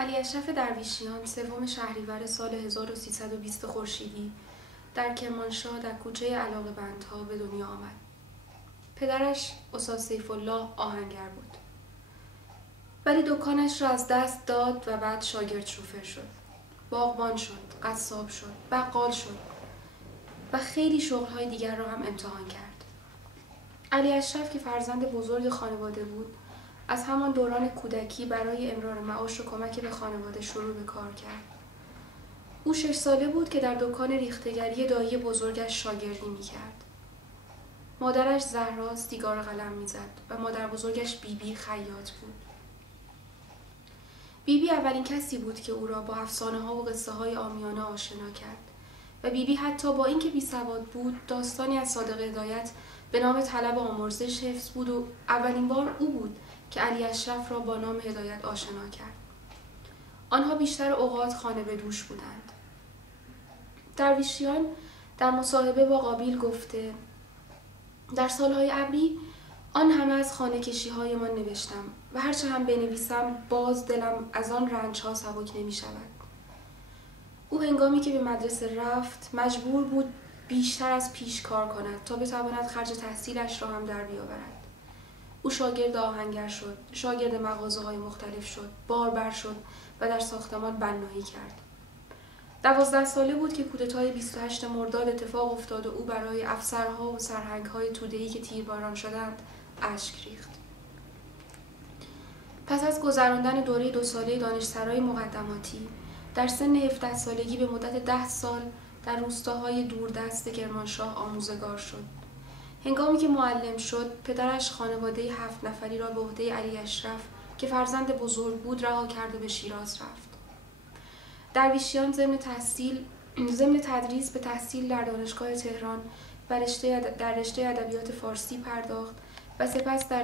علی اشرف درویشیان سوم شهریور سال 1320 خورشیدی در کرمانشاه در کوچه علاقه‌بندها به دنیا آمد. پدرش استاد سیف‌الله آهنگر بود. ولی دکانش را از دست داد و بعد شاگرد شوفر شد. باغبان شد، قصاب شد، بقال شد و خیلی شغل‌های دیگر را هم امتحان کرد. علی اشرف که فرزند بزرگ خانواده بود، از همان دوران کودکی برای امرار معاش و کمک به خانواده شروع به کار کرد. او 6 ساله بود که در دکان ریختگری دایی بزرگش شاگردی می‌کرد. مادرش زهرا سیگار قلم می‌زد و مادر بزرگش بیبی خیاط بود. بیبی اولین کسی بود که او را با افسانه‌ها و قصه‌های عامیانه آشنا کرد و بیبی حتی با اینکه بیسواد بود، داستانی از صادق هدایت به نام طلب آمرزش حفظ بود و اولین بار او بود که علی اشرف را با نام هدایت آشنا کرد. آنها بیشتر اوقات خانه به دوش بودند. درویشیان در مصاحبه با قابیل گفته: در سالهای ابری آن همه از خانه کشی‌های ما نوشتم و هرچه هم بنویسم باز دلم از آن رنج‌ها سبک نمی شود. او هنگامی که به مدرسه رفت مجبور بود بیشتر از پیش کار کند تا بتواند خرج تحصیلش را هم در بیاورد. او شاگرد آهنگر شد، شاگرد مغازه‌های مختلف شد، باربر شد و در ساختمان بنایی کرد. 12 ساله بود که کودتای 28 مرداد اتفاق افتاد و او برای افسرها و سرهنگ‌های توده‌ای که تیرباران شدند اشک ریخت. پس از گذراندن دوره 2 ساله دانشسرای مقدماتی، در سن 17 سالگی به مدت 10 سال در روستاهای دوردست کرمانشاه آموزگار شد. هنگامی که معلم شد، پدرش خانواده 7 نفری را به عهده علی اشرف که فرزند بزرگ بود رها کرد و به شیراز رفت. درویشیان ضمن تدریس به تحصیل در دانشگاه تهران و در رشته ادبیات فارسی پرداخت و سپس در